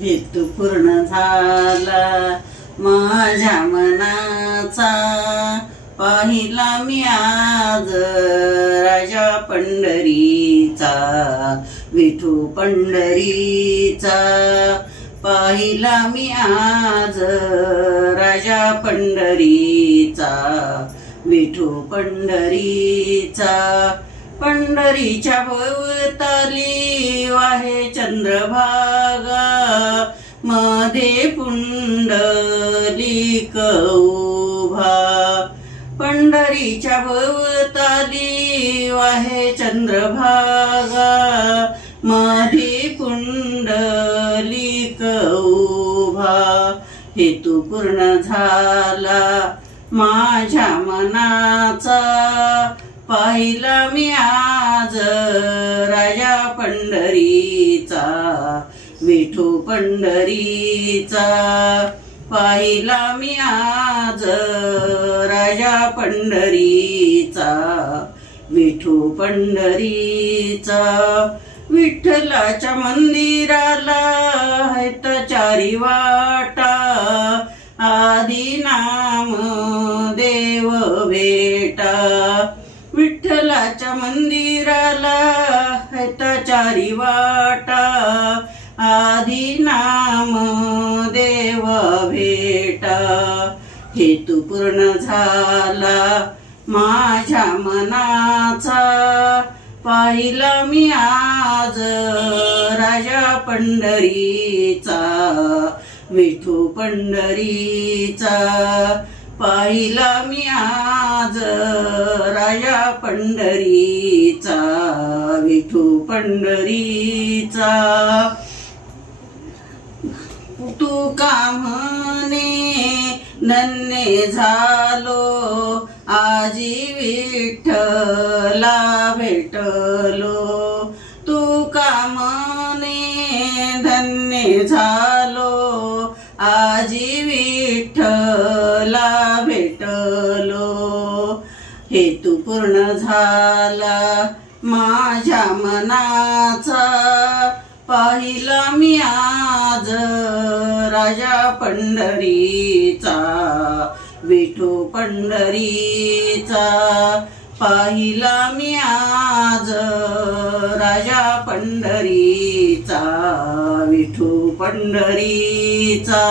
हेतू पूर्ण झाला माझ्या मनाचा, पाहिला मी आज राजा पंढरीचा, विठू पंढरीचा. पाहिला मी आज राजा पंढरीचा, विठू पंढरीचा. पंढरीच्या भोवताली वाहे चंद्रभागा, मध्ये पुंडलिक उभा. पंढरीच्या भोवताली वाहे चंद्रभागा, मध्ये पुंडलिक उभा. हेतू पूर्ण झाला माझ्या मनाचा, पाहिला मी आज राजा पंढरीचा, विठू पंढरीचा. पाहिला मी आज राजा पंढरीचा, विठू पंढरीचा. विठ्ठलाच्या मंदिराला आहेत चारी वाटा, आदी नाम देव भेटा. विठ्ठलाच्या मंदिराला आहेत चारी वाटा, आदी नाम देव भेटा. हेतू पूर्ण झाला माझ्या मनाचा, पाहिला मी आज राजा पंढरीचा, विठू पंढरीचा. पाहिला मी आज राजा पंढरीचा, विठू पंढरीचा. तुका म्हणे धन्य झालो आजी विठ्ठला भेटलो. तुका म्हणे धन्य झालो आजी विठ्ठला भेटलो. हेतू पूर्ण झाला माझ्या मनाचा, पाहिला मी आज राजा पंढरीचा, विठू पंढरीचा. पाहिला मी आज राजा पंढरीचा, विठू पंढरीचा.